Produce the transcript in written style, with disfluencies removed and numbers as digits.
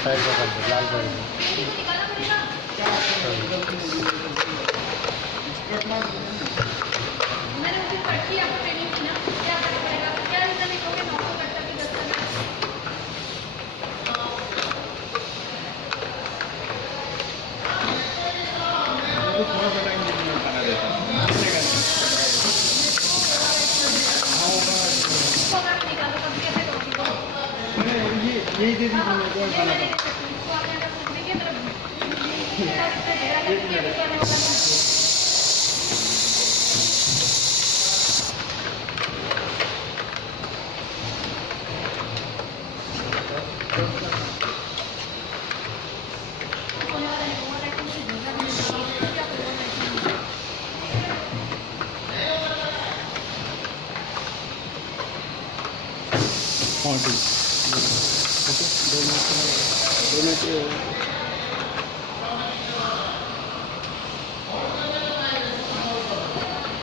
Side का कर लाल कर मैंने उसी पढ़ी आपको ट्रेनिंग की ना, क्या करना पड़ेगा, क्या रीजन लिखोगे 900 कट्टा की 10 करना है। थोड़ा सा टाइम बना देता हूँ। इसको अगर निकालो तब कैसे करोगे वो? ये दे दीजिए मेरे को ये मैंने दे सकती हूँ, इसको आपने अगर पूछ देंगे मतलब हाँ ठीक, 2 मिनट